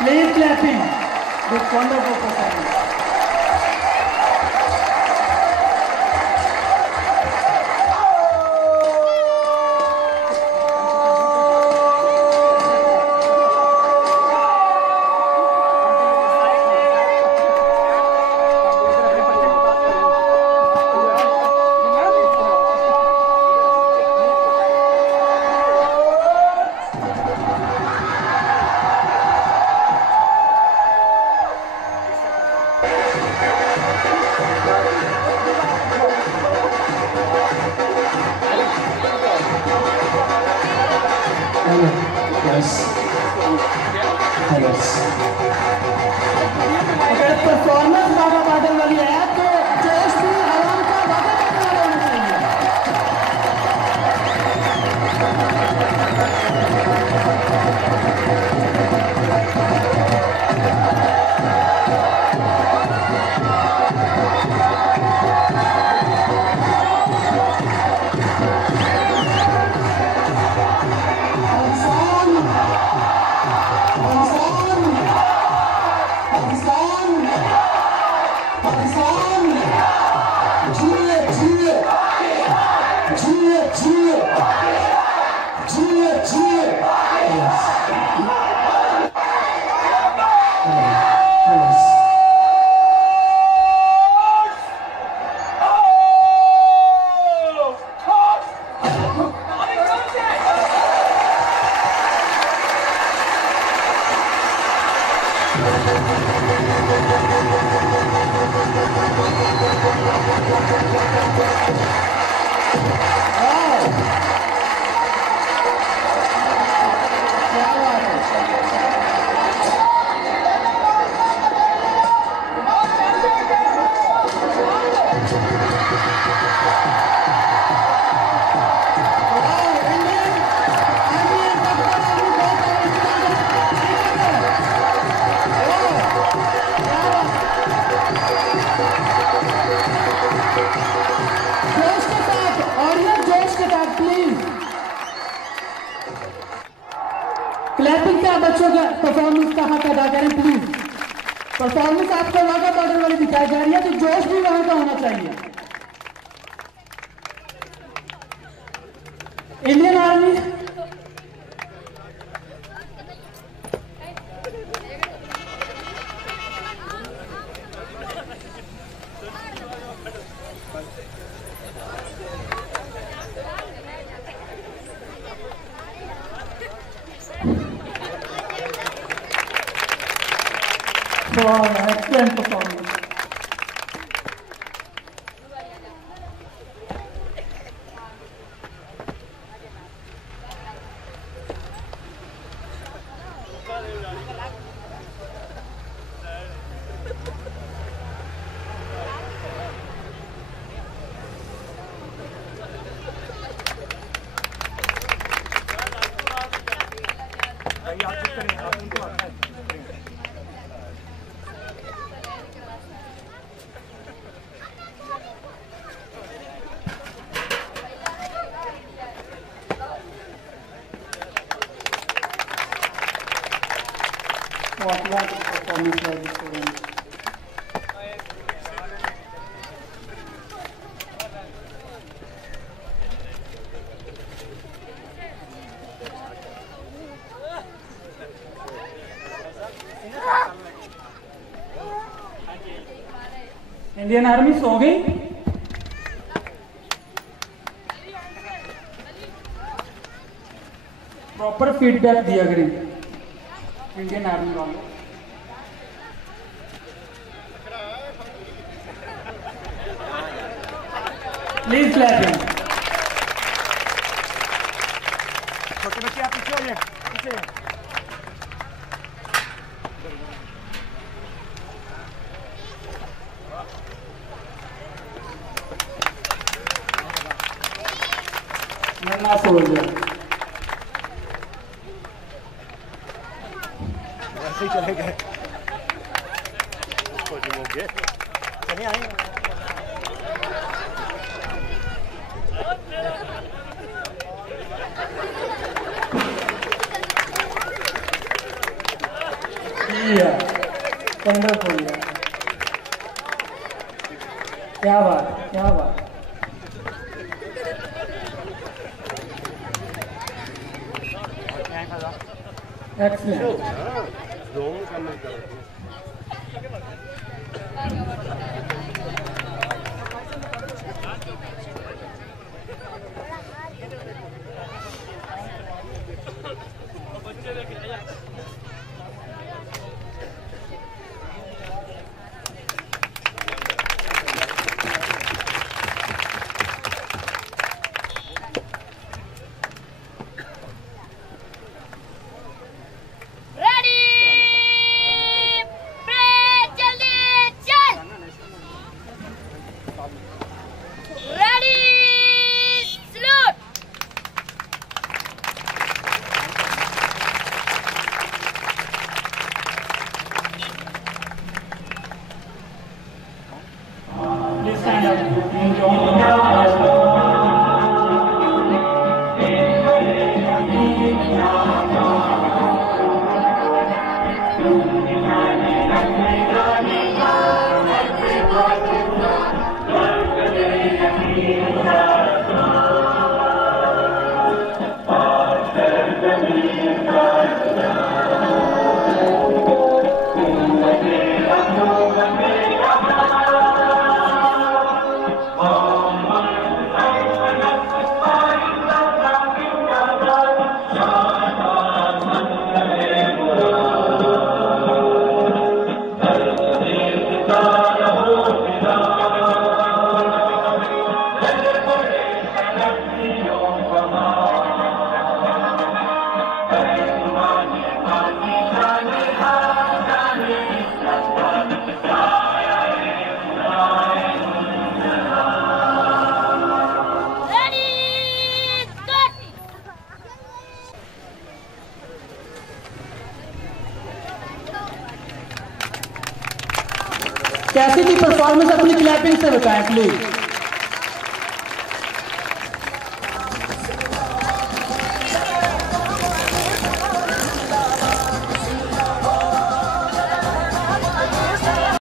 Please clapping this wonderful performance. अगर performance बाबा बादल वाली है तो जोश भी आवाम का बाबा बादल वाला होना चाहिए। क्लैपिंग का बच्चों का परफॉर्मेंस का हक अदा करें प्लीज। परफॉर्मेंस आपको वाघा बॉर्डर वाली दिखाई जा रही है तो जोश भी वहां का होना चाहिए। Indian army excellent performance. Indian army so गई। प्रॉपर फीडबैक दिया करें इंडियन आर्मी वालों। Please clapping. छोटे बच्चे आप पीछे हो जाए, पीछे ना छोड़ दिया। ऐसे ही चले गए। चलिए आए। वंडरफुल यार, क्या बात क्या बात। एक्सीलेंट। कैसी थी परफॉर्मेंस, अपनी क्लैपिंग से बताएं प्लीज।